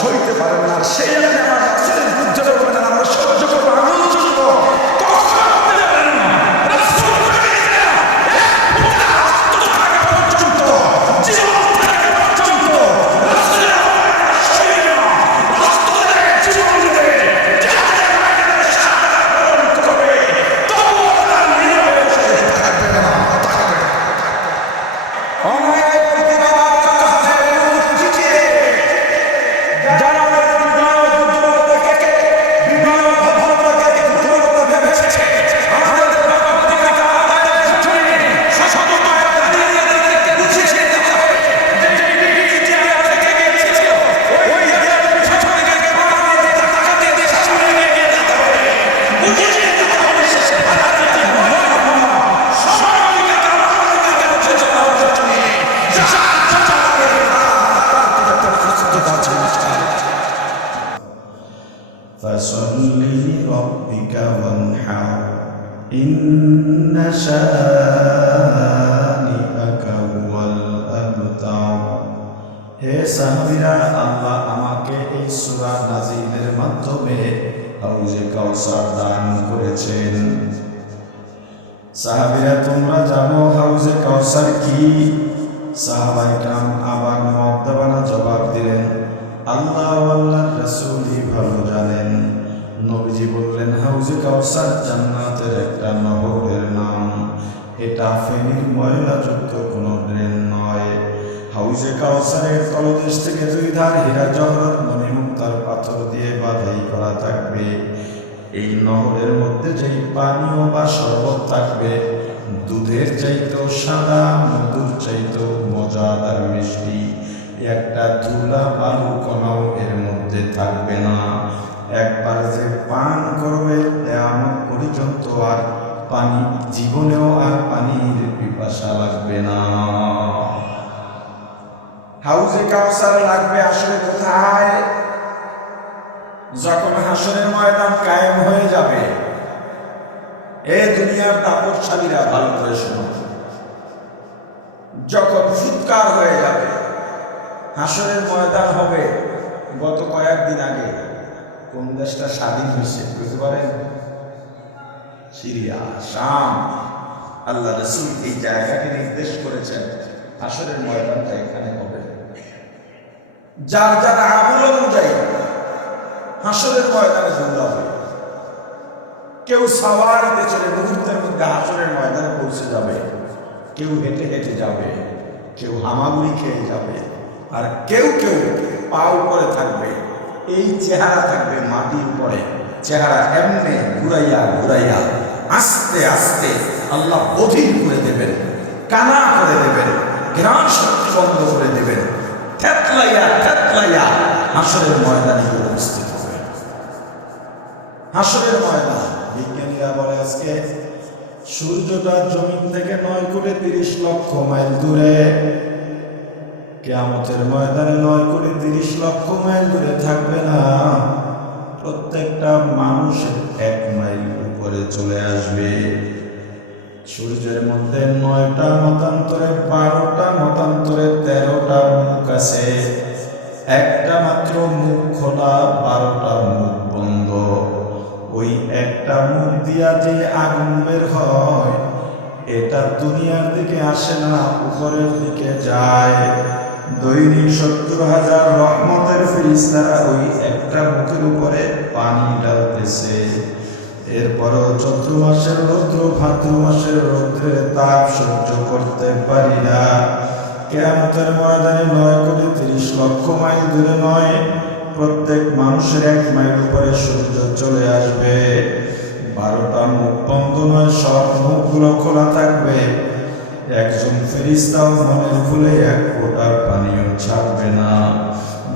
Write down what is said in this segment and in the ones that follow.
সইতে পারেন না। আর সেই আইনে আমার রাসূলের বিরুদ্ধে বলবেন আমরা সহ্য করবো, আঙুল চুষবো, কখনো আপনি পারেন না। রাসূল فصل لربك وانحر إن شانئك هو الأبتر। হে সাহাবীরা, আল্লাহ আমাকে এই সূরা নাজিলের মাধ্যমে হাউজে কাউসার দান করেছেন। সাহাবীরা, তোমরা জানো হাউজে কাউসার কি? সাহাবায়ে কেরাম আবার মুআদ্দাবানা জবাব দিলেন, আল্লাহ ও আল্লাহর রাসূলই ভালো জানেন। নবীজি বললেন, হাউজে কাউসার জান্নাতের একটা নহরের নাম। এটা ফেনীর ময়লাযুক্ত কোনো ড্রেন নয়। হাউজে কাউসারের তলদেশ থেকে দুই ধার হীরা জহরত মণিমুক্তার পাথর দিয়ে বাঁধাই করা থাকবে। এই নহরের মধ্যে যেই পানীয় বা শরবত থাকবে, দুধের চাইতেও সাদা, মধুর চাইতেও মজাদার মিষ্টি। একটা ধুলা বালু কণাও এর মধ্যে থাকবে না। একবার যে পান করবে কিয়ামত পর্যন্ত আর পানি, জীবনেও আর পানির পিপাসা লাগবে না। হাউজে কাউসার লাগবে আসলে কোথায়? যখন হাসরের ময়দান কায়েম হয়ে যাবে। এ দুনিয়ার তাপসশালীরা ভালো করে শোনো, যখন ফুৎকার হয়ে যাবে, হাসরের ময়দান হবে। গত কয়েকদিন আগে কোন দেশটা স্বাধীন হয়েছে বুঝতে পারেন? সিরিয়া, শাম। আল্লাহ রাসূল এই জায়গাটি নির্দেশ করেছেন, হাসরের ময়দানটা এখানে হবে। যার যার আমল অনুযায়ী হাসরের ময়দানে জমা হবে। কেউ সাওয়ারিতে চলে মুহূর্তের মধ্যে হাসরের ময়দানে পৌঁছে যাবে, কেউ হেঁটে হেঁটে যাবে, কেউ হামাগুড়ি খেয়ে যাবে, আর কেউ কেউ পা উপরে থাকবে। এই চেহারা থাকবে মাটির উপরে, চেহারা এমনি ঘুরাইয়া ঘুরাইয়া আস্তে আস্তে আল্লাহ বধির করে দেবেন, কানা করে দেবেন, ঘ্রাণ শক্তি বন্ধ করে দেবেন। থেতলাইয়া থেতলাইয়া হাসরের ময়দানে উপস্থিত হবে। হাসরের ময়দান, বিজ্ঞানীরা বলে আজকে সূর্যটা জমিন থেকে 9 কোটি 30 লক্ষ মাইল দূরে। কিয়ামতের ময়দানে 9 কোটি 30 লক্ষ মাইল দূরে থাকবে না, প্রত্যেকটা মানুষের 1 মাইল উপরে চলে আসবে। সূর্যের মধ্যে 9টা মতান্তরে, 12টা মতান্তরে 13টা মুখ আছে। একটা মাত্র মুখ খোলা, 12টা মুখ বন্ধ। ওই একটা মুখ দিয়া যে আগুন বের হয়, এটা দুনিয়ার দিকে আসে না, উপরের দিকে যায়। দৈনিক 70,000 রহমতের ফেরেশতারা ওই একটা মুখের উপরে পানি ঢালতেছে। এরপরও চৈত্র মাসের রৌদ্র, ভাদ্র মাসের রৌদ্রের তাপ সহ্য করতে পারি না। কিয়ামতের ময়দানে 9 কোটি 30 লক্ষ মাইল দূরে নয়, প্রত্যেক মানুষের 1 মাইল উপরে সূর্য চলে আসবে। 12টা মুখ বন্ধ নয়, সব মুখগুলো খোলা থাকবে। একজন ফেরেশতাও মনের ভুলে 1 ফোঁটা পানিও ছাড়বে না,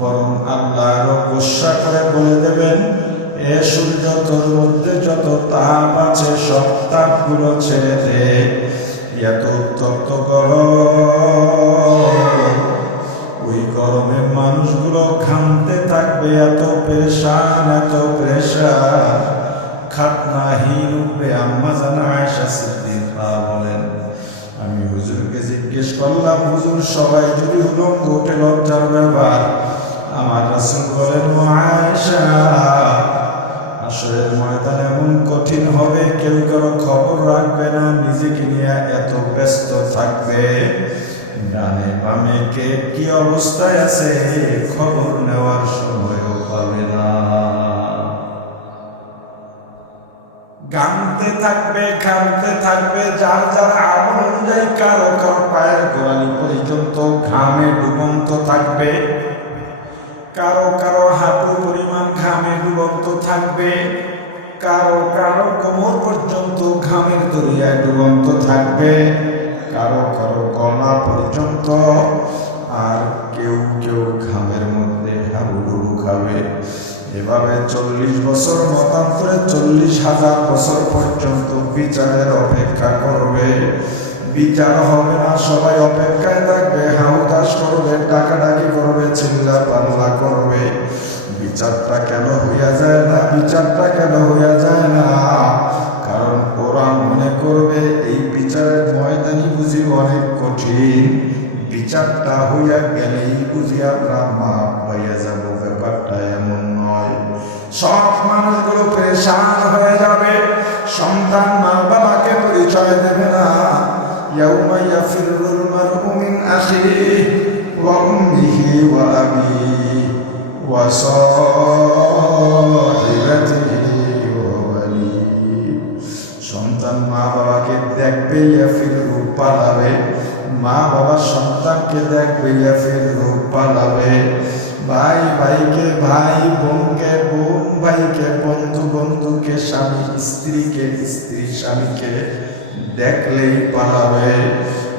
বরং আল্লাহ আরো গোসা করে বলে দেবেন, এ সূর্য, তোর মধ্যে যত তাপ আছে সব তাপগুলো ছেড়ে দে। এত উত্তপ্ত গরম, ওই গরমে মানুষগুলো ঘামতে থাকবে, এত পেরেশান, এত পেরেশান। খাতনাহীন উঠবে। আম্মা জান আয়েশা সিদ্দিকা বলেন, আমি হুজুরকে জিজ্ঞেস করলাম, হুজুর সবাই যদি উলঙ্গ ওঠে লজ্জার ব্যাপার, আমার রাসূল বলেন, ও আয়েশা, হাসরের ময়দান এমন কঠিন হবে, কেউ কারো খবর রাখবে না, নিজেকে নিয়ে এত ব্যস্ত থাকবে, ডানে বামে কে কি অবস্থায় আছে খবর নেওয়ার সময়ও পাবে না। গামতে থাকবে, ঘামতে থাকবে, যার যার আমল অনুযায়ী কারো কারো পায়ের গোড়ালি পর্যন্ত ঘামে ডুবন্ত থাকবে, কারো কারো হাঁটু পরিমাণ ঘামে ডুবন্ত থাকবে, কারো কারো কোমর পর্যন্ত ঘামের দরিয়ায় ডুবন্ত থাকবে, কারো কারো গলা পর্যন্ত, আর কেউ কেউ ঘামের মধ্যে হাবুডুবু খাবে। এভাবে 40 বছর মতান্তরে 40,000 বছর পর্যন্ত বিচারের অপেক্ষা করবে। বিচার হবে না, সবাই অপেক্ষায় থাকবে, হাউতাস করবে, ডাকাডাকি করবে, চিল্লা পাল্লা করবে। বিচারটা কেন হইয়া যায় না? বিচারটা কেন হইয়া যায় না? কারণ ওরা মনে করবে এই বিচারের ময়দানই বুঝি অনেক কঠিন, বিচারটা হইয়া গেলেই বুঝি আমরা মাপ হইয়া যাব। ব্যাপারটা এমন নয়। সব মানুষগুলো পেরেশান হয়ে যাবে, সন্তান মা বাবাকে পরিচয় দেবে না। ইয়াউমা ইয়াফিরুল মারউ মিন আখিহি ওয়া উম্মিহি ওয়া আবিহি ওয়া সাহিবাতিহি ওয়া বানিহি। সন্তান মা বাবাকে দেখবে, ইয়াফিরু পালাবে, মা বাবা সন্তানকে দেখবে, ইয়াফিরু পালাবে। ভাই ভাইকে ভাই, বোনকে বোন, ভাইকে বন্ধু, বন্ধুকে স্বামী, স্ত্রীকে স্ত্রী স্বামীকে দেখলেই পালাবে।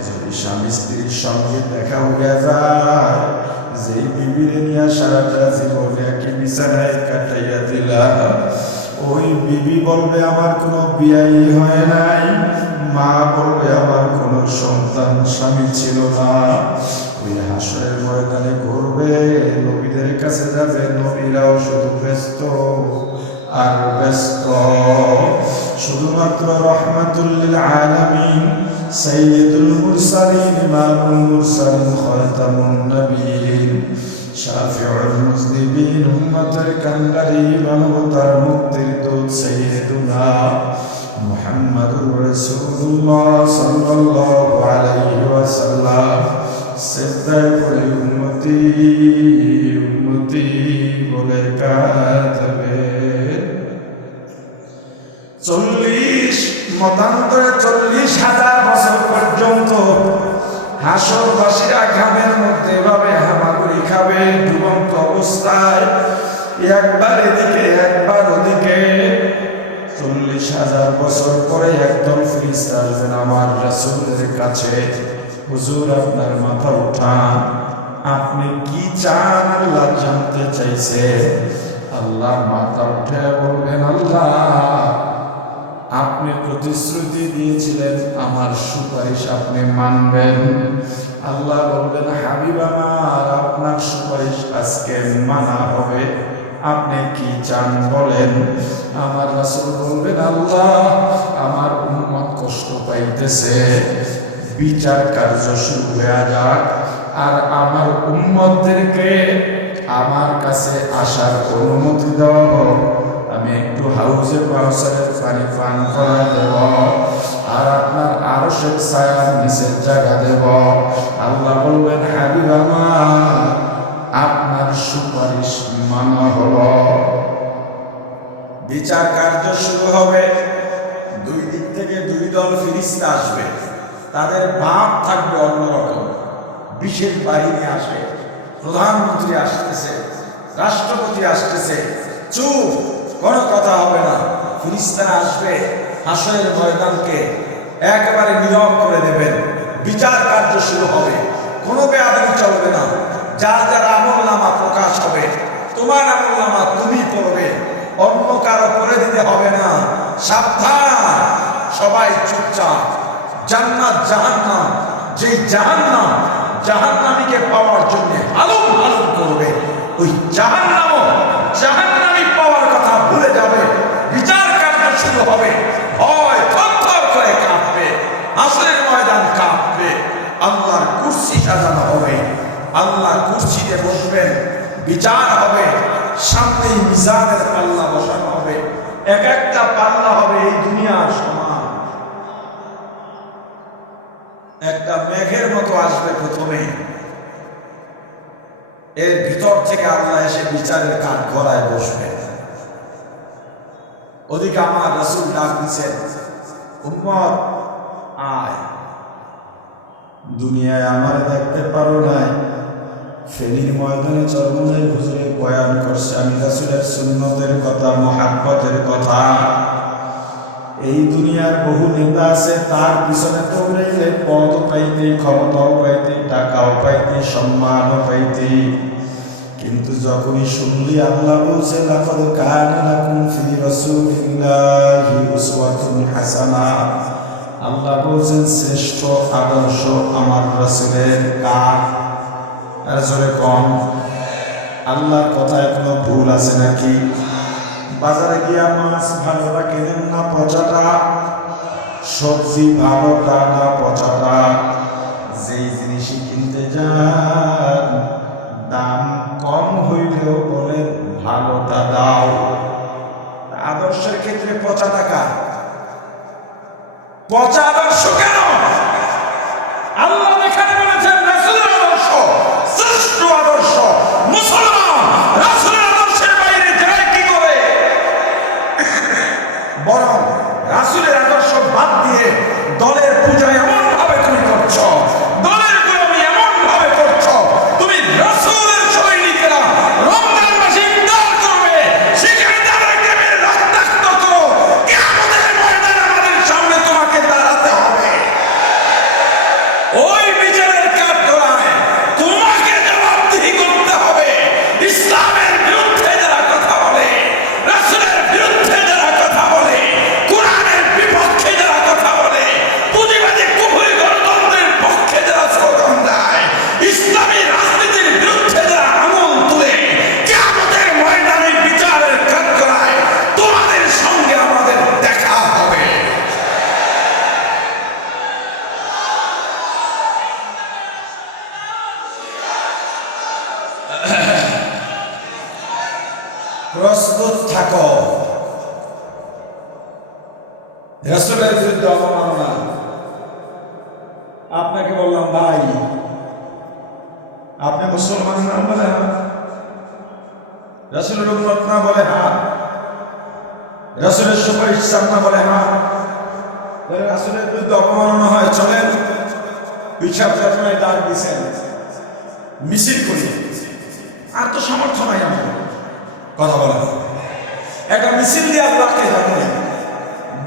যদি স্বামী স্ত্রীর সঙ্গে দেখা হইয়া যায়, যেই বিবিরে নিয়ে সারাটা জীবন একই বিছানায় কাটাইয়া দিলা, ওই বিবি বলবে আমার কোনো বিয়াই হয় নাই, মা বলবে আমার কোনো সন্তান স্বামী ছিল না। ওই হাসরের ময়দানে ঘুরবে, নবীদের কাছে যাবে, নবীরাও শুধু ব্যস্ত আর ব্যস্ত। শুধুমাত্র রহমাতুল লিল আলামিন, সাইয়্যিদুল মুরসালিন, ইমামুল মুরসালিন, খাতামুন নবিয়্যিন, শাফিউল মুযনিবিন, উম্মতের কান্ডারি, মানবতার মুক্তির দূত সাইয়্যিদুনা মুহাম্মাদুর রাসূলুল্লাহ সাল্লাল্লাহু আলাইহি ওয়াসাল্লাম সিজদায় পড়ে উম্মতি উম্মতি বলে কাঁদবে। 40 মতান্তরে 40,000 বছর পর্যন্ত হাসরবাসীরা ঘামের মধ্যে এভাবে হামাগুড়ি খাবে, ডুবন্ত অবস্থায়, একবার এদিকে একবার ওদিকে। 40,000 বছর পরে একদম ফিরিস্তা আসবেন আমার রাসূলের কাছে, হুজুর আপনার মাথা উঠান, আপনি কি চান? আল্লাহ জানতে চাইছে। আল্লাহ মাথা উঠে বলবেন, আল্লাহ আপনি প্রতিশ্রুতি দিয়েছিলেন আমার সুপারিশ আপনি মানবেন। আল্লাহ বলবেন, হাবিব আমার, আপনার সুপারিশ আজকে মানা হবে, আপনি কি চান বলেন। আমার রাসূল বলবেন, আল্লাহ আমার উম্মত কষ্ট পাইতেছে, বিচার কার্য শুরু হয়ে যাক, আর আমার উম্মতদেরকে আমার কাছে আসার অনুমতি দেওয়া হোক, আমি একটু হাউজে কাউসারের পানি পান করা দেব, আর আপনার আরশের ছায়ার নিচের জায়গা দেব। আল্লাহ বলবেন, হাবিব আমার, আপনার সুপারিশ মানা হলো। বিচার কার্য শুরু হবে। দুই দিক থেকে দুই দল ফেরেশতা আসবে, তাদের ভাব থাকবে অন্যরকম। বিশেষ বাহিনী আসবে, প্রধানমন্ত্রী আসতেছে, রাষ্ট্রপতি আসতেছে, চুপ, কোনো কথা হবে না। ফেরেশতারা আসবে, হাসরের ময়দানকে একেবারে নীরব করে দেবেন। বিচার কার্য শুরু হবে, কোনো বেয়াদবি চলবে না। যার যার আমলনামা প্রকাশ হবে, তোমার আমলনামা তুমি পড়বে, অন্য কারো করে দিতে হবে না। সাবধান, সবাই চুপচাপ। জান্নাত জাহান্নাম, যেই জাহান্নাম জাহান্নামীকে পাওয়ার জন্য আলম আলম করবে, ওই জাহান্নামও জাহান্নামী পাওয়ার কথা ভুলে যাবে। বিচার কার্য শুরু হবে, ভয় থরথর করে কাঁপবে, হাসরের ময়দান কাঁপবে। আল্লাহর কুরসি সাজানো হবে, আল্লাহ কুরসিতে বসবেন, বিচার হবে, সামনে মিজানের পাল্লা বসানো হবে, এক একটা পাল্লা হবে এই দুনিয়ার সমান। একটা মেঘের মতো আসবে প্রথমে, এর ভিতর থেকে আল্লাহ এসে বিচারের কাঠ গড়ায় বসবে। ওদিকে আমার রাসূল ডাক দিচ্ছেন, উম্মত আয়, দুনিয়ায় আমার দেখতে পারো নাই, ফেনীর ময়দানে চরমনের হুজুরে বয়ান করছে আমি রাসূলের সুন্নতের কথা, মুহাব্বতের কথা। এই দুনিয়ার বহু নেতা আছে, তার পিছনে দৌড়াইলে পদ পাইতে, ক্ষমতাও পাইতে, টাকাও পাইতে, সম্মানও পাইতে, কিন্তু যখনই শুনলি আল্লাহ বলছে লাকাদ কানা লাকুম ফি রাসূলিল্লাহি উসওয়াতুন হাসানাহ, আল্লাহ বলছেন শ্রেষ্ঠ আদর্শ আমার রাসূলের কার? আর জোরে কম, আল্লাহর কথায় কোনো ভুল আছে নাকি? বাজারে গিয়া মাছ ভালোটা কেনেন না পচাটা, সবজি ভালোটা না পচাটা, যেই জিনিসই কিনতে যান দাম কম হইলেও বলেন ভালোটা দাও। আদর্শের ক্ষেত্রে পচা টাকা, পচা আদর্শ কেন? আল্লাহ এখানে বলেছেন রাসূলের আদর্শ শ্রেষ্ঠ আদর্শ। মুসলমান রাসূলের আদর্শের বাইরে যায় কি করে? বরং রাসূলের আদর্শ বাদ দিয়ে দলের পূজা এমন ভাবে তুমি করছো, দলের গোলামি এমন ভাবে করছো, তুমি রাসূলের সৈনিকেরা রমজান মাসে ইফতার করবে, সেখানে তাদেরকে রক্তাক্ত করো, কিয়ামতের ময়দানে আমাদের সামনে তোমাকে দাঁড়াতে হবে। ওই বিচারের কাঠগড়ায় তোমাকে জবাবদিহি করতে হবে। ইসলামের বিরুদ্ধে যারা কথা বলে, রাসূলের বিরুদ্ধে যারা কথা বলে, কোরআনের বিপক্ষে যারা কথা বলে, পুঁজিবাদী কুফরি গণতন্ত্রের পক্ষে যারা স্লোগান দেয়, ইসলামী রাজনীতির বিরুদ্ধে যারা আঙুল তুলে, কিয়ামতের ময়দানে বিচারের কাঠগড়ায় তোমাদের সঙ্গে আমাদের দেখা হবে। প্রস্তুত থাকো। রাসূলের বিরুদ্ধে অবমাননা, আপনাকে বললাম ভাই আপনি মুসলমান না, বলে হ্যাঁ। রাসূলের উম্মত না, বলে হ্যাঁ। রাসূলের সুপারিশ চান না, বলে হ্যাঁ। বলে রাসূলের বিরুদ্ধে অবমাননা হয়, চলেন বিচার চর্চায় ডাক দিছেন, মিছিল করি। আর তো সামর্থ্য নাই আমার কথা বলা, একটা মিছিল দিয়ে আল্লাহকে জানাই।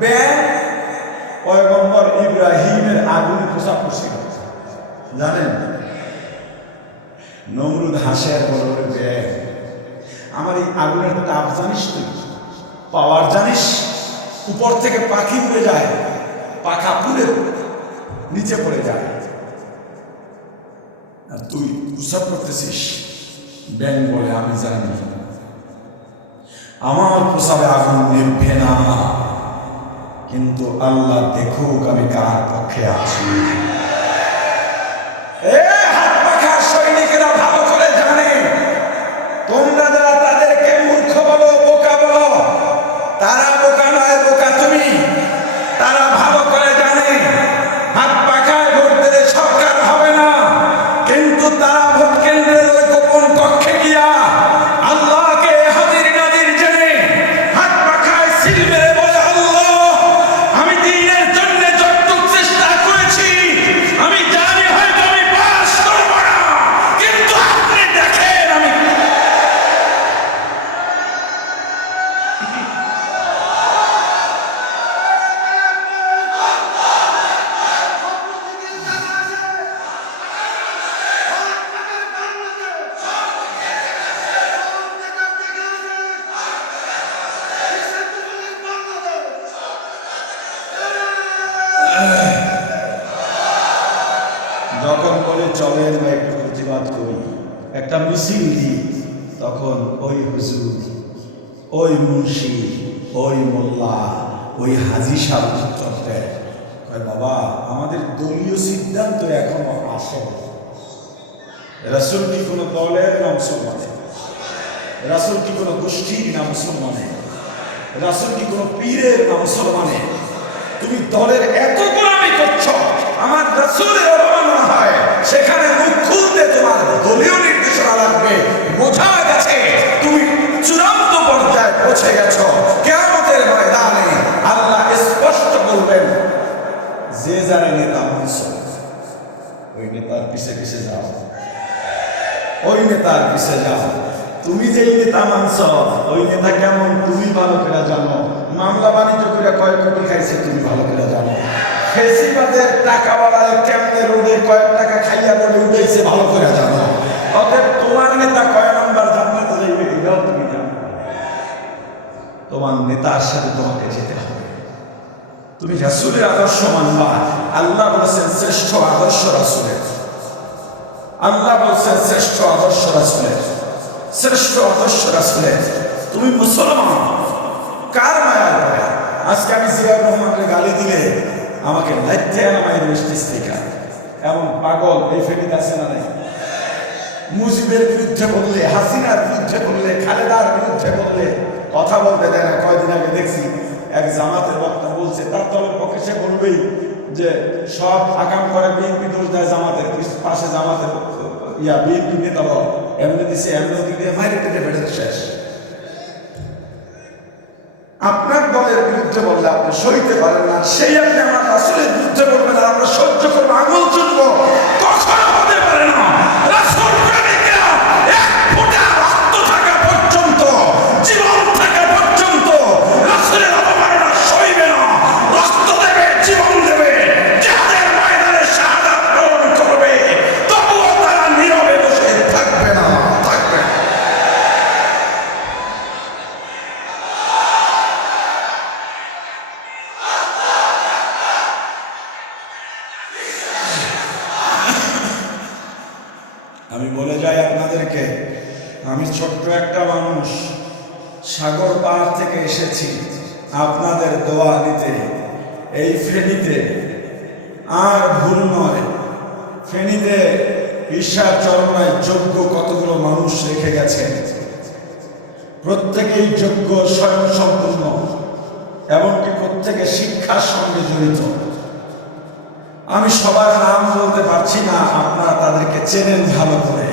ব্যাং পয়গম্বর ইব্রাহিমের আগুনে পোশাক করছিল, জানেন? নমরুদ হাসের বড় ব্যাগ, আমার এই আগুনের তাপ জানিস তুই, পাওয়ার জানিস? উপর থেকে পাখি উড়ে যায়, পাখা পুড়ে নিচে পড়ে যায়, আর তুই পোশাক করতেছিস। ব্যাং বলে আমি জানি আমার পোশাকে আগুন নেবে না, কিন্তু আল্লাহ দেখুক আমি কার পক্ষে আছি। হাত পাখা সৈনিকেরা ভালো করে জানে, তোমরা যারা তাদেরকে মূর্খ বলো, বোকা বলো, তারা বোকা নয়, বোকা তুমি। তারা ভালো করে জানে হাত পাখায় ভোট দিলে সরকার হবে না, কিন্তু তারা ভোট কেন্দ্রের ওই গোপন কক্ষে গিয়া আল্লাহকে হাজির নাজির জেনে হাত পাখায় সিল মেরে বলে, আল্লাহ আমি দ্বীনের জন্য যতটুক চেষ্টা করেছি আমি জানি হয়তো আমি পাস করব না, কিন্তু আপনি দেখেন আমি। যখন বলে চলেন বা একটু প্রতিবাদ করি, একটা মিছিল দিই, তখন ওই হুজুর, ওই মুন্সি, ওই মোল্লা, ওই হাজি সাহেব উত্তর দেয়, বাবা আমাদের দলীয় সিদ্ধান্ত এখনো আসে। রাসূল কি কোনো দলের না মুসলমানের? রাসূল কি কোনো গোষ্ঠীর না মুসলমানের? রাসূল কি কোনো পীরের না মুসলমানের? তুমি দলের এত গোলামি করছো, আমার রাসূলের অবমাননা হয়, সেখানে মুখ খুলতে তোমার দলীয় নির্দেশনা লাগবে। বোঝা গেছে তুমি চূড়ান্ত পর্যায়ে পৌঁছে গেছো। কিয়ামতের ময়দানে আল্লাহ স্পষ্ট বলবেন, যে যারা নেতা মানছো ওই নেতার পিছে পিছে যাও, ওই নেতার পিছে যাও। তুমি যেই নেতা মানছ ওই নেতা কেমন তুমি ভালো করে জানো। মামলা বাণিজ্য করে কয়েক কোটি খাইছে তুমি ভালো করে জানো। ফেসিবাদের টাকাওয়ালায় কেমনে রোডে কয়েক টাকা খাইয়া বলে উঠেছে ভালো করে জানো। অতএব তোমার নেতা কয় নম্বর জান্নাতে যাইবে এটাও তুমি জানো। তোমার নেতার সাথে তোমাকে যেতে হবে। তুমি রাসূলের আদর্শ মানবা। আল্লাহ বলেছেন শ্রেষ্ঠ আদর্শ রাসূলের। আল্লাহ বলেছেন শ্রেষ্ঠ আদর্শ রাসূলের, শ্রেষ্ঠ আদর্শ রাসূলের। তুমি মুসলমান, কার মায়া করে? আজকে আমি জিয়াউর রহমানকে গালি দিলে আমাকে লাইতে নামাই মিষ্টি থেকে এমন পাগল এই ফেরিতে আছে না নাই? মুজিবের বিরুদ্ধে বললে, হাসিনার বিরুদ্ধে বললে, খালেদার বিরুদ্ধে বললে কথা বলতে দেয় না। কয়দিন আগে দেখছি এক জামাতের বক্তা বলছে তার দলের পক্ষে সে বলবেই যে সব আকাম করে বিএনপি দোষ দেয় জামাতের পাশে, জামাতের বিএনপি নেতা এমনি দিছে এমনি দিয়ে মাইরে কেটে বেড়ে শেষ। আপনার দলের বিরুদ্ধে বললে আপনি সইতে পারেন না, সেই আপনি আমার রাসূলের বিরুদ্ধে বলবেন আর আমরা সহ্য করবো, আঙুল চুলবো? কখনো হতে পারে না। রাসূল প্রেমিকরা এক ফোঁটা রক্ত থাকা পর্যন্ত, জীবন থাকা পর্যন্ত রাসূলের অপমাননা সইবে না। রক্ত দেবে, জীবন দেবে, জিহাদের ময়দানে শাহাদাত বরণ করবে, তবুও তারা নীরবে বসে থাকবে না, থাকবে না। আমি বলে যাই আপনাদেরকে, আমি ছোট্ট একটা মানুষ, সাগর পার থেকে এসেছি আপনাদের দোয়া নিতে এই ফেনীতে। আর ভুল নয়, ফেনীতে ঈশা চরমায় যোগ্য কতগুলো মানুষ রেখে গেছেন। প্রত্যেকেই যোগ্য, স্বয়ং সম্পূর্ণ, এমনকি প্রত্যেকে শিক্ষার সঙ্গে জড়িত। আমি সবার নাম বলতে পারছি না, আপনারা তাদেরকে চেনেন ভালো করে।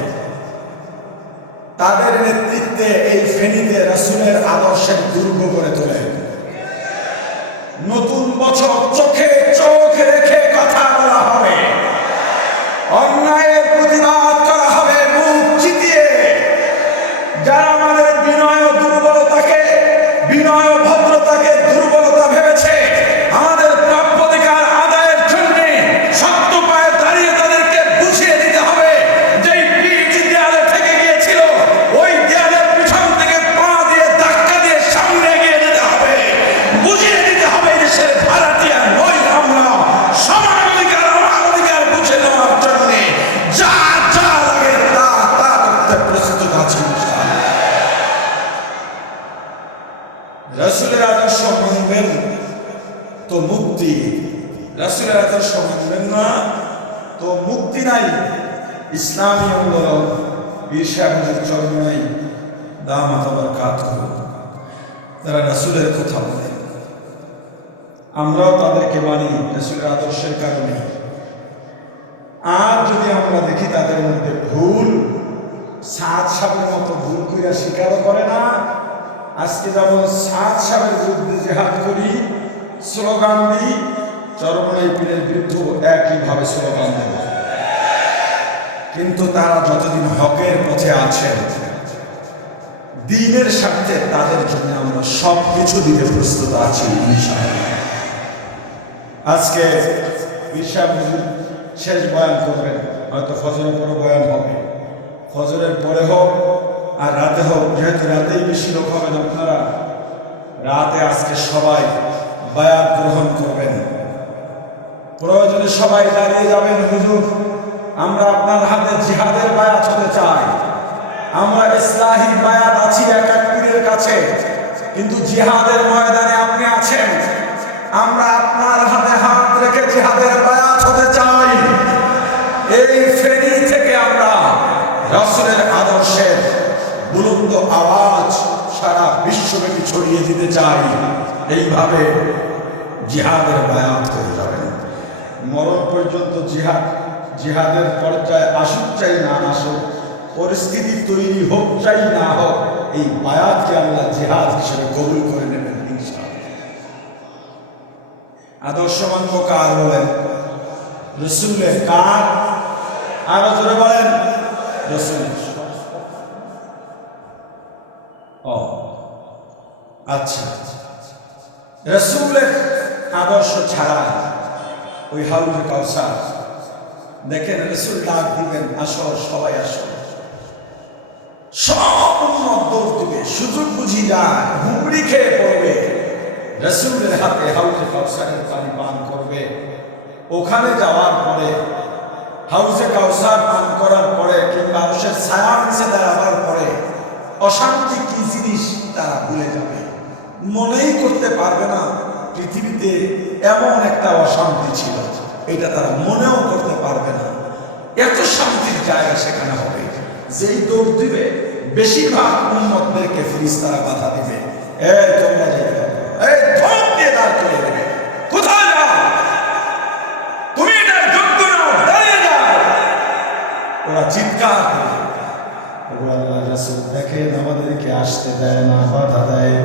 তাদের নেতৃত্বে এই ফেনীতে রাসূলের আদর্শের দুর্গ গড়ে তোলে। নতুন বছর চোখে চোখ রেখে কথা বলা হবে, অন্যায়ের প্রতিবাদ করা হবে মুখ চিতিয়ে। যারা আমাদের বিনয় ও দুর্বলতাকে, বিনয় ও ভদ্রতাকে দুর্বলতা ভেবেছে, আমাদের প্রাপ্যাধিকার আদায়ের জন্য শক্ত পায়ে দাঁড়িয়ে তাদেরকে বুঝিয়ে দিতে হবে যে পিচ দেয়ালে থেকে গিয়েছিল, ওই দেয়ালের পিছন থেকে পা দিয়ে ধাক্কা দিয়ে সামনে এগিয়ে যেতে হবে। বুঝিয়ে দিতে হবে দেশের ভাড়াটিয়া নই আমরা, সমান অধিকার, আমার অধিকার বুঝে নেওয়ার জন্য যা যা লাগে তা তা করতে প্রস্তুত আছি। রাসূলের আদর্শ মানবেন তো মুক্তি, রাসূলের আদর্শ মানবেন না তো মুক্তি নাই। ইসলামী আন্দোলন পীর সাহেবদের চরমাই দামাত বারাকাতুহু, তারা রাসূলের কথা বলে, আমরাও তাদেরকে মানি রাসূলের আদর্শের কারণে। আর যদি আমরা দেখি তাদের মধ্যে ভুল, সাদ সাহেবের মতো ভুল কইরা স্বীকারও করে না। আজকে যেমন সাদ সাহেবের বিরুদ্ধে জিহাদ করি, স্লোগান দিই, চরমনাই পীরের বিরুদ্ধে একইভাবে স্লোগান দেব। কিন্তু তারা যতদিন হকের পথে আছেন, দ্বীনের স্বার্থে, তাদের জন্য আমরা সব কিছু দিতে প্রস্তুত আছি ইনশাআল্লাহ। আজকে বিশাল শেষ বয়ান করবেন, হয়তো ফজরের পরে বয়ান হবে, ফজরের পরে হোক আর রাতে হোক, যেহেতু রাতেই বেশি লোক হবেন, আপনারা রাতে আজকে সবাই বায়াত গ্রহণ করবেন। প্রয়োজনে সবাই দাঁড়িয়ে যাবেন, হুজুর আমরা আপনার হাতে জিহাদের বায়াত হতে চাই। আমরা ইসলাহি বায়াত আছি এক এক পীরের কাছে, কিন্তু জিহাদের ময়দানে আপনি আছেন, আমরা আপনার হাতে হাত রেখে জিহাদের বায়াত হতে চাই। এই ফেনী থেকে আমরা রাসূলের আদর্শের বুলুক পর্যন্ত আওয়াজ সারা বিশ্বব্যাপী ছড়িয়ে দিতে চাই, এইভাবে জিহাদের বায়াত হয়ে যাবেন। মরণ পর্যন্ত জিহাদের পর্যায়ে আসুক চাই না আসুক, পরিস্থিতি তৈরি হোক চাই না হোক, এই বায়াতকে আল্লাহ জিহাদ হিসেবে কবুল করে নেবেন ইনশাআল্লাহ। আদর্শ মানব কার বলেন? রাসূলের। কার? আরো জোরে বলেন। রাসূলের। ও আচ্ছা, রাসূলের আদর্শ ছাড়া ওই হাউজে কাউসার, দেখেন রাসূল ডাক দিবেন, আসো সবাই আসো, সব উম্মত দৌড় দিবে, সুযোগ বুঝি যায়, হুমড়ি খেয়ে পড়বে, রাসূলের হাতে হাউজে কাউসারের পানি পান করবে। ওখানে যাওয়ার পরে, হাউজে কাউসার পান করার পরে কিংবা আরশের ছায়ার নিচে দাঁড়াবার পরে অশান্তি কি জিনিস তারা ভুলে যাবে, মনেই করতে পারবে না পৃথিবীতে এমন একটা অশান্তি ছিল, এটা তারা মনেও করতে পারবে না। এত শান্তির জায়গা সেখানে হবে, যেই দৌড় দিবে বেশিরভাগ উম্মতদেরকে ফেরেশতারা বাধা দিবে, এই তোমরা যেতে পারবে না, এই ধপ দিয়ে দাঁড় করে দেবে, কোথায় যাও, তুমি এটার যোগ্য নও, দাঁড়িয়ে যাও। ওরা চিৎকার করে, আল্লাহ রাসূল দেখেন আমাদেরকে আসতে দেয় না, বাধা দেয়।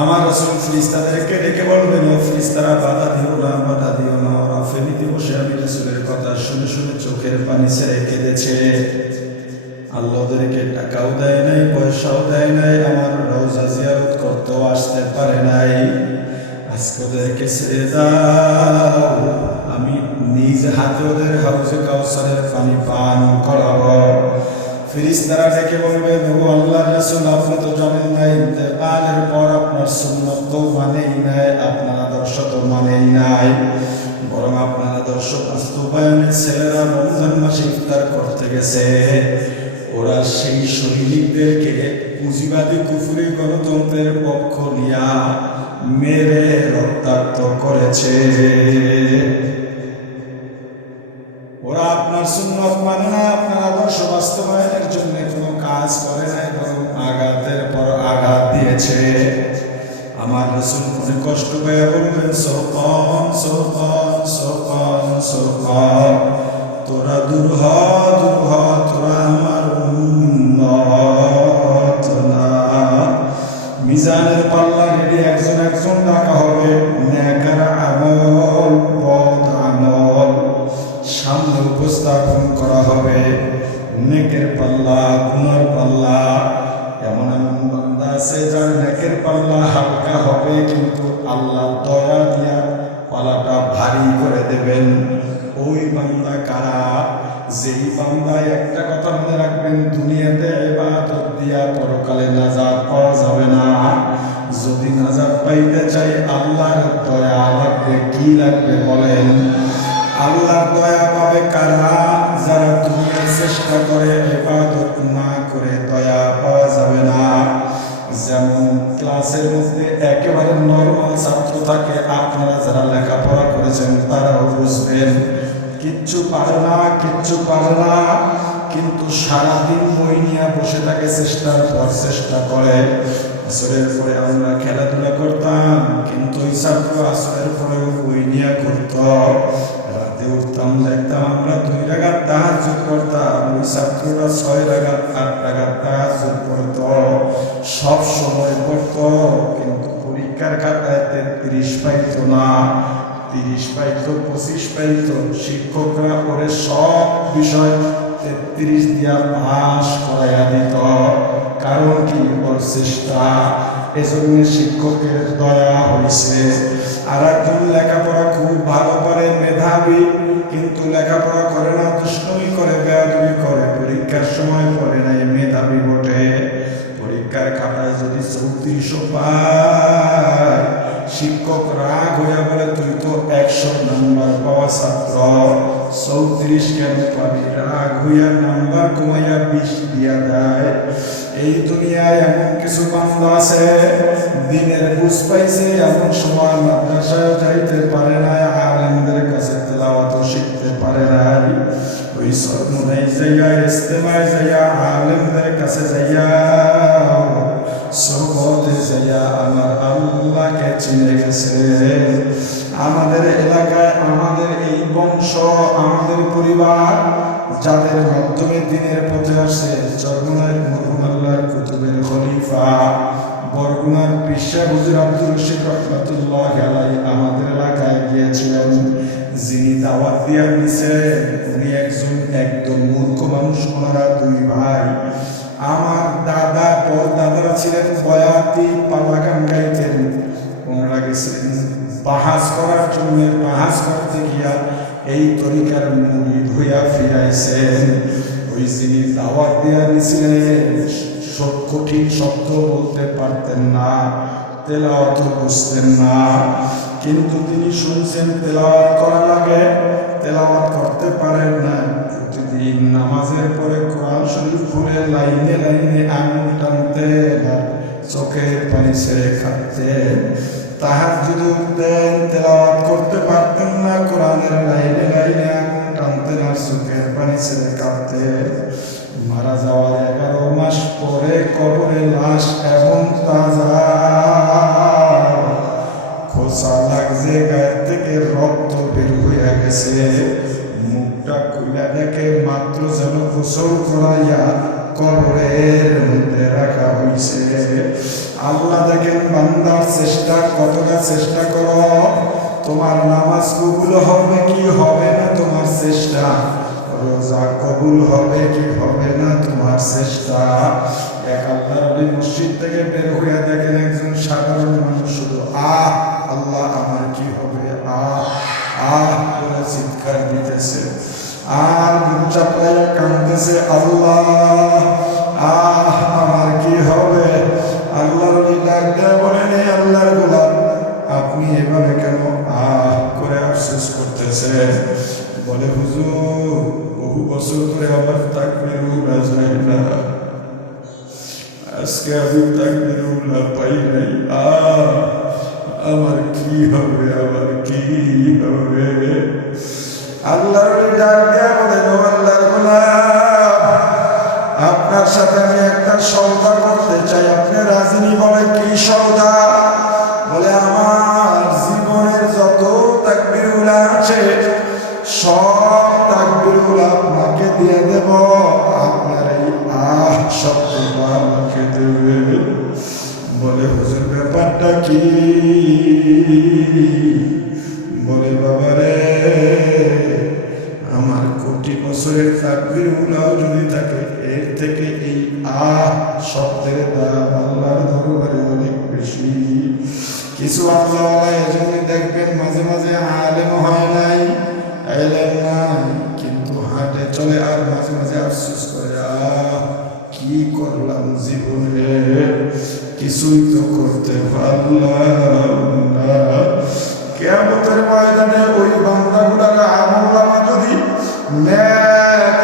আমার রাসূল ফেরেশতাদেরকে ডেকে বলবেন, ও ফেরেশতারা বাধা দিও না, বাধা দিও না। ওরা ফেনীতে বসে আমি রাসূলের কথা শুনে শুনে চোখের পানি ছেড়ে কেঁদেছে। আল্লাহ ওদেরকে টাকাও দেয় নাই, পয়সাও দেয় নাই, আমার রওজা জিয়ারত করতেও আসতে পারে নাই। আজকে ওদেরকে ছেড়ে দাও, আমি নিজ হাতে ওদের হাউজে কাউসারের পানি পান করাবো। ফেরেশতারা ডেকে বলবেন, ও আল্লাহর রাসূল, আপনি তো জানেন না ইন্তেকালের পর আপনার সুন্নাত তো মানেই নাই, আপনার আদর্শ তো মানেই নাই, বরং আপনার আদর্শ বাস্তবায়নে ছেলেরা রমজান মাসে ইফতার করতে গেছে। ওরা সেই সৈনিকদেরকে পুঁজিবাদী কুফরি গণতন্ত্রের পক্ষ নিয়া মেরে রক্তাক্ত করেছে। ওরা আপনার সুন্নাত মানে না, আপনার আদর্শ বাস্তবায়নের জন্য কোনো কাজ করে নাই, বরং আঘাতের পর আঘাত দিয়েছে। আমার রাসূল মনে কষ্ট পেয়ে বলবেন, সোকন সোকন সোকন সোকন, তোরা দূর হ, দূর হ, তোরা আমার উম্মত না। মিজানের পাল্লা রেডি, একজন একজন ডাকা হবে, নেকার আমল বদ আমল সামনে উপস্থাপন করা হবে। নেকের পাল্লা, গুনার পাল্লা। এমন এমন বান্দা আছে যার নেকের পাল্লা হালকা হবে, কিন্তু আল্লাহ দয়া দিয়া পাল্লাটা ভারী করে দেবেন। ওই বান্দা কারা? যেই বান্দা, একটা কথা মনে রাখবেন, দুনিয়াতে ইবাদত দিয়া পরকালে নাজাত পাওয়া যাবে না। যদি নাজাত পাইতে চাই আল্লাহর দয়া লাগবে। কি লাগবে বলেন? আল্লাহর দয়া পাবে কারা? যারা দুনিয়ার চেষ্টা করে, ইবাদত না করে দয়া পাওয়া যাবে না। যেমন ক্লাসের মধ্যে একেবারে নরমাল ছাত্র থাকে, আপনারা যারা লেখাপড়া করেছেন তারাও বুঝবেন, কিচ্ছু পারে না, কিচ্ছু পারে না, কিন্তু সারাদিন বই নিয়ে বসে থাকে, চেষ্টার পর চেষ্টা করে। আসরের পরে আমরা খেলাধুলা করতাম, কিন্তু ওই ছাত্র আসরের পরেও বই নিয়ে করতো। রাতে উঠতাম, দেখতাম আমরা 2 রাকাত তাহাজ্জুদ করতাম, ওই ছাত্ররা 6 রাকাত 8 রাকাত তাহাজ্জুদ করতো, সব সময় পড়তো, কিন্তু পরীক্ষার খাতায় 33 পাইতো না, 30 পাইতো, 25 পাইতো। শিক্ষকরা ওরে সব বিষয় 33 দিয়া পাস করাইয়া দিত। কারণ কি? ওর চেষ্টা। এজন্য শিক্ষকের দয়া হয়েছে। আর একজন লেখাপড়া খুব ভালো করে, মেধাবী, কিন্তু লেখাপড়া করে না, দুষ্টুমি করে, বেয়াদবি করে, পরীক্ষার সময় পড়ে নাই, মেধাবী বটে। পরীক্ষার খাতায় যদি 3400 পায়, শিক্ষক রাগ হইয়া বলে, তুই তো 100 নাম্বার পাওয়া ছাত্র, 34 কেন পাবি? রাগ হইয়া নাম্বার কমাইয়া 20 দিয়া দেয়। এই দুনিয়ায় এমন কিছু বান্দা আছে, দিনের বুঝ পাইছে, এমন সময় মাদ্রাসায় যাইতে পারে না, আলেমদের কাছে তেলাওয়াত শিখতে পারে না। ওই ওই সরমুনাই যাইয়া ইস্তেমায় যাইয়া আলেমদের কাছে যাইয়া সহবতে যাইয়া আমার আল্লাহকে চিনে গেছে। আমাদের এলাকায় আমাদের এই বংশ আমাদের পরিবার যাদের মাধ্যমে দিনের পথে আসে চরমুনার মরহুম আল্লাহর কুতুবের খলিফা বরগুনার পিসা হুজুর আব্দুল রশিদ রহমাতুল্লাহ আলাইহি আমাদের এলাকায় গিয়েছিলেন। যিনি দাওয়াত দিয়া দিছে উনি একদম মূর্খ মানুষ। ওনারা দুই ভাই। আমার দাদা দাদারা ছিলেন বয়াতি পালাগান গাইতেন। ওনারা গেছিলেন বাহাস করার জন্য, বাহাস করতে গিয়া এই তরিকার মুরিদ হইয়া ফিরাইছেন। ওই যিনি দাওয়াত দিয়া দিছিলেন কঠিন শব্দ বলতে পারতেন না, তেলাওয়াত বুঝতেন না, কিন্তু তিনি শুনছেন তেলাওয়াত করা লাগে, তেলাওয়াত করতে পারেন না। প্রতিদিন নামাজের পরে কোরআন শরীফ খুলে লাইনে লাইনে আঙুল টানতেন আর চোখের পানি ছেড়ে খাচ্ছেন। তাহাজ্জুদ উঠতেন, তেলাওয়াত করতে পারতেন না, কোরআনের লাইনে লাইনে আঙুল টানতেন আর চোখের পানি ছেড়ে কাঁদতেন। মারা যাওয়ার 11 মাস পরে কবরে লাশ এবং তাজা খোসা লাগছে, গায়ের থেকে রক্ত বের হইয়া গেছে। মুখটা খুইলা দেখে মাত্র যেন গোসল করাইয়া কবরের মধ্যে রাখা হইছে। আল্লাহ দেখেন বান্দার চেষ্টা, কতটা চেষ্টা করো, তোমার নামাজ কবুল হবে কি হবে না তোমার চেষ্টা, রোজা কবুল হবে কি হবে না তোমার চেষ্টা। এক আল্লাহর মসজিদ থেকে বের হইয়া দেখেন একজন সাধারণ মানুষ শুধু আল্লাহ আমার কি হবে বলে চিৎকার দিতেছে, আর মুখ চাপড়াইয়া কাঁদতেছে, আল্লাহ আমার কি হবে। আল্লাহর ডাক দেয়া বলেন, আল্লাহর গোলাম আপনি এভাবে কেন করে আফসোস করতেছেন? বলে হুজুর বহু বছর ধরে আমার তাকবীরুল আজরাই না, আজকে আমি তাকবীরুল পাই নাই, আমার কি হবে, আমার কি হবে। আল্লাহর ডাক দেয়া বলেন, ও আল্লাহর গোলাম আপনার সাথে আমি একটা সওদা করতে চাই, আপনি রাজি নি? বলে কি সওদা? বলে আমার জীবনের যত তাকবীরুল আছে সব তাকবীরগুলো আপনাকে দিয়ে দেব, আপনার এই শব্দটা আমাকে দেবে। বলে হুজুর ব্যাপারটা কি? বলে বাবারে আমার কোটি বছরের তাকবীরগুলোও যদি থাকে এর থেকে এই শব্দের দাম আল্লাহর দরবারে অনেক বেশি। কিছু আল্লাহ এজন্য দেখবেন মাঝে মাঝে আলেম হয় নাই, এলেন নাই, কিন্তু হাঁটে চলে আর মাঝে মাঝে আফসোস করে কি করলাম জীবনে, কিছুই তো করতে পারলাম না। কিয়ামতের ময়দানে ওই বান্দাগুলোর আমলনামা যদি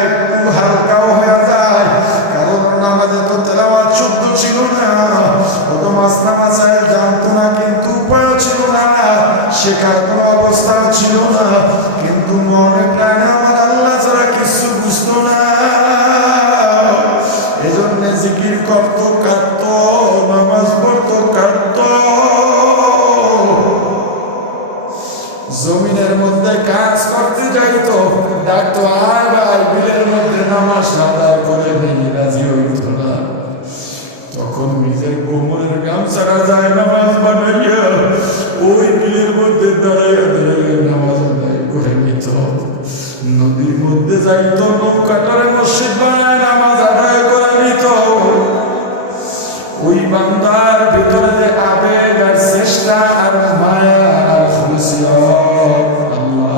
একটু হালকাও হয়ে যায়, কারণ নামাজে তো তেলাওয়াত শুদ্ধ ছিল না, কত মাসনা মাসায় জানতো না, কিন্তু উপায় ছিল না, শেখার কোনো অবস্থা ছিল না, কিন্তু মনে প্রাণে আমার আল্লাহ ছাড়া কিছু বুঝতো না। এজন্য জিকির করত, কাঁদত, নামাজ পড়ত, কাঁদত, জমিনের মধ্যে কাজ করতে যাইত, ডাকতো আয় ভাই, বিলের মধ্যে নামাজ আদায় করে নিয়ে রাজি হইত না। তখন নিজের কোমরের গামছাড়া যায় নামাজ বানাইয়া ওই বিলের মধ্যে দাঁড়াইয়া দাঁড়াইয়া নামাজ আদায় করে নিত। নদীর মধ্যে যাইত, নৌকাটারে মসজিদ বানায় নামাজ আদায় করে নিত। ওই বান্দার ভিতরে যে আবেগ আর চেষ্টা আর মায়া আর আল্লাহ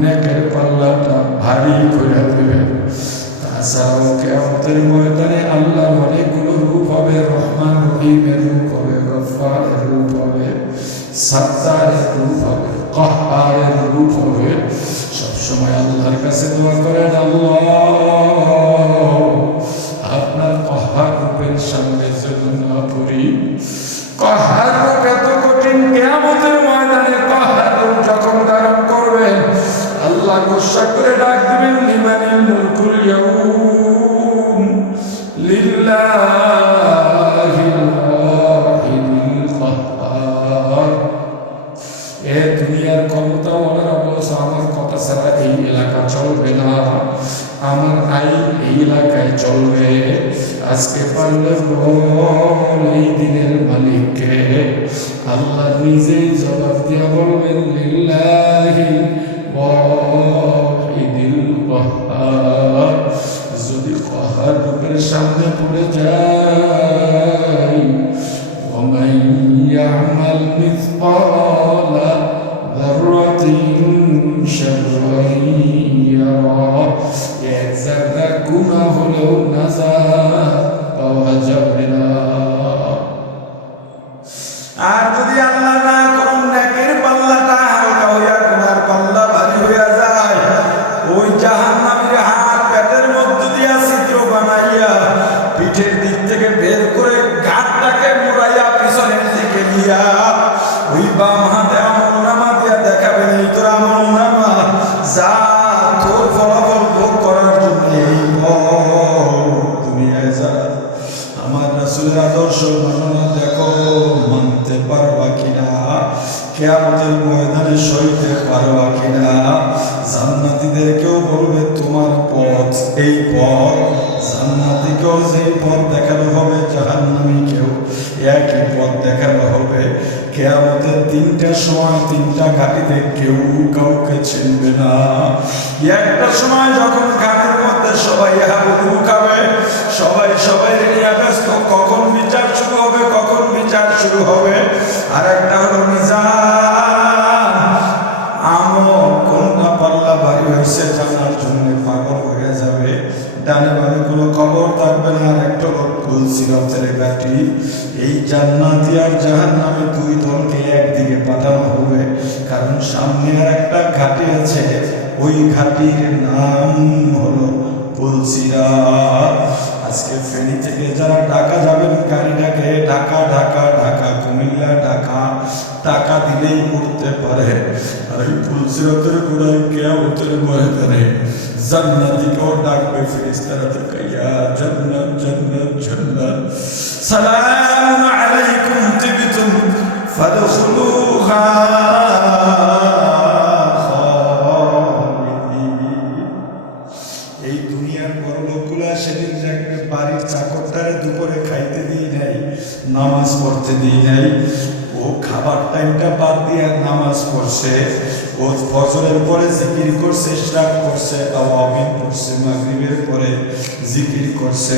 নেকের পাল্লাটা ভারী করে দেবেন। তাছাড়াও কিয়ামতের ময়দানে আল্লাহর অনেকগুলো রূপ হবে, রহমান রহিমের রূপ হবে, গফফারের রূপ হবে, সাত্তারের রূপ হবে, কাহ্হারের রূপ হবে। সবসময় আল্লাহর কাছে দোয়া করেন, আল্লাহ আপনার কাহ্হার রূপের সামনে যেন না পড়ি। কাহ্হার রূপ এত কঠিন, কিয়ামতের ময়দানে কাহ্হার রূপ যখন ধারণ করবেন আল্লাহ গুসা করে ডাক দিবেন, লিমানিল আমার আইন এই এলাকায় চলবে। আজকে পারলে বল এই দিনের মালিককে। আল্লাহ নিজেই জবাব দিয়া বলবেন লিল্লাহি ওয়াহিদিল কাহ্হার। যদি কাহার রূপের সামনে পড়ে যায়, ومن يعمل مثقال ذرة شرا يره। এক জাররা গুনাহ হলেও নাজাত পাওয়া যাবে না। আর যদি আল্লাহ না করুন নেকির পাল্লাটা হালকা হইয়া গুনার পাল্লা ভারী হইয়া যায়, ওই জাহান্নামীর হাত পেটের মধ্য দিয়া ছিদ্র বানাইয়া পিঠের দিক থেকে বের করে ঘাটটাকে মুড়াইয়া পিছনের দিকে নিয়া ওই বাম হাতে আমল নামা দিয়া দেখাবেন, এই তোর আমল নামা, যা তোর ফলাফল ভোগ করার জন্য এই দুনিয়ায় যা। আমার রাসূলের আদর্শ মাননা দেখো, মানতে পারবা কিনা, কিয়ামতের ময়দানে সইতে পারবা কিনা। জান্নাতীদেরকেও বলবে তোমার পথ এই পথ, জান্নাতীকেও যেই পথ দেখানো হবে, জাহান্নামীকেও একই পথ দেখানো হবে। কিয়ামতের তিনটা সময় তিনটা ঘাটিতে কেউ কাউকে চিনবে না। একটা সময় যখন ঘাটের মধ্যে সবাই হাবুডুবু খাবে, সবাই সবাই নিয়ে ব্যস্ত, কখন বিচার শুরু হবে, কখন বিচার শুরু হবে। আর একটা হলো মিজান, আমল কোনটা পাল্লা ভারী হয়েছে জানার জন্য পাগল হয়ে যাবে। ডানে বামে কোনো খবর থাকবে না। আর একটা হলো পুলসিরাতের ঘাটি। এই জান্নাতি আর জাহান্নামী দুই দলকে একদিকে পাঠানো হবে, কারণ সামনে আর একটা ঘাটি আছে, ওই ঘাটির নাম হলো পুলসিরাত। আজকে ফেনী থেকে যারা ঢাকা যাবেন, গাড়িটাকে ঢাকা ঢাকা ঢাকা কুমিল্লা ঢাকা, টাকা দিলেই উঠতে পারে। আর এই পুলসিরাতের গোড়ায় কিয়ামতের ময়দানে জান্নাতীকেও ডাকবে ফেরেশতারা, তো কাইয়া জান্নাত জান্নাত জান্নাত, সালামুন আলাইকুম তিবতুম ফাদখুলুহা। এই দুনিয়ার বড় লোকগুলা সেদিন দেখবে বাড়ির চাকরটারে দুপুরে খাইতে দিয়ে নাই, নামাজ পড়তে দিয়ে নাই। ও খাবার টাইমটা বাদ দিয়ে নামাজ পড়ছে, ও ফজরের পরে জিকির করছে, ইশরাক করছে, আওয়ামিন পড়ছে, মাগরিবের পরে জিকির করছে।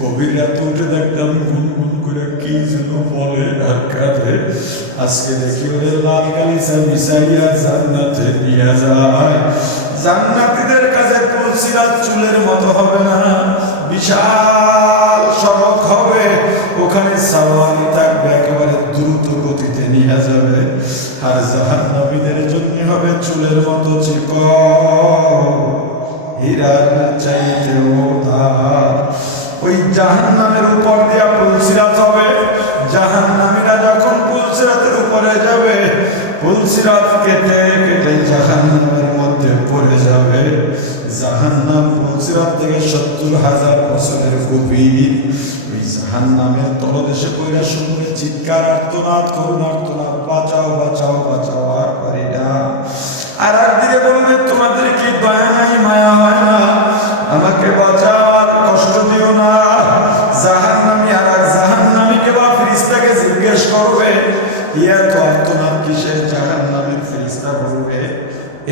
গভীর রাতে উঠে দেখতাম গুনগুন করে কি যেন বলে আর কাঁদে। আজকে দেখি ওদের লাল গালিচা মিশাইয়া জান্নাতে নিয়ে যায়। জান্নাতীদের কাছে পুলসিরাত চুলের মতো হবে না, বিশাল সড়ক হবে, ওখানে সাওয়ারি থাকবে, একেবারে দ্রুত গতিতে নিয়ে যাবে। আর জাহান্নামীদের জন্য হবে চুলের মতো চিকন, হীরার চাইতেও দার। ওই জাহান্নামের উপর দিয়া পুলসিরাত হবে। জাহান্নামীরা যখন পুলসিরাতের উপরে যাবে, পুলসিরাত কেটে কেটে জাহান্নামের মধ্যে পড়ে যাবে। জাহান্নাম পুলসিরাত থেকে ৭০,০০০ বছরের গভীর। ওই জাহান্নামের তলদেশে কইরা শুনবে চিৎকার, আর্তনাদ, করুণ আর্তনাদ, বাঁচাও বাঁচাও বাঁচাও, আর পারি না। আর একদিকে বলবে তোমাদের কি দয়া নাই, মায়া হয় না, আমাকে বাঁচাও, আর কষ্ট দিও না। জাহান্নামী আর এক জাহান্নামীকে বা ফেরেশতাকে জিজ্ঞেস করবে, ইয়া তো আর্তনাদ কিসের? জাহান্নামের ফেরেশতা বলবে,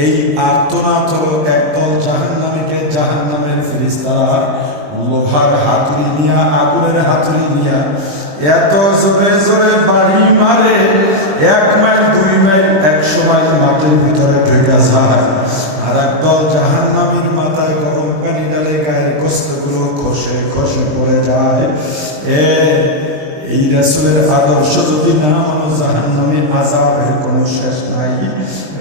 এই আর্তনাদ হলো একদল জাহান্নামীকে জাহান্নামের ফেরেশতারা লোহার হাতুড়ি নিয়া, আগুনের হাতুড়ি নিয়া এত জোরে জোরে বাড়ি মারে, 1 মাইল 2 মাইল 100 মাইল মাঠের ভিতরে ঢুকে যায়। আর একদল জাহান্নামীর মাথায় গরম পানি ঢালে, গায়ের গোশতগুলো খসে খসে পড়ে যায়। এই রাসূলের আদর্শ যদি না মানো, জাহান্নামী আযাবের কোনো শেষ নাই।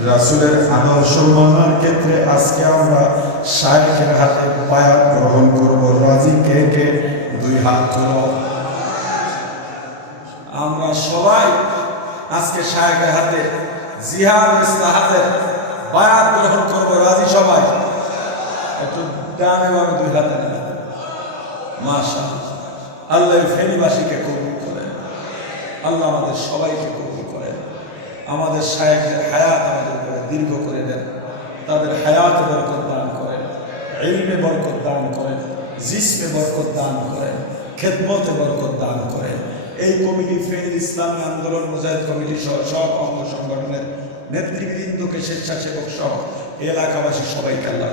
রাসূলের আদর্শ মানার ক্ষেত্রে আজকে আমরা শায়েখের হাতে বায়াত গ্রহণ করব। রাজি কে কে? 2 হাত তুলো। আমরা সবাই আজকে শায়েখের হাতে জিহাদ ইসলাহাতের বায়াত গ্রহণ করব। রাজি সবাই? একটু ডানে বামে 2 হাতে নেবেন। মাশাআল্লাহ। আল্লাহ ফেনীবাসীকে কবুল করেন, আল্লাহ আমাদের সবাইকে কবুল করেন। আমাদের শায়েখের হায়াত আমাদের উপরে দীর্ঘ করে দেন, তাদের হায়াত বরকত দান করেন। ইলমে বরকত দান করেন, জিসমে বরকত দান করেন, খেদমতে বরকত দান করেন। এই কমিটি ফের ইসলামী আন্দোলন মুজাহিদ কমিটি সহ সব অঙ্গ সংগঠনের নেতৃবৃন্দকে, স্বেচ্ছাসেবক সহ এলাকাবাসী সবাইকে আল্লাহ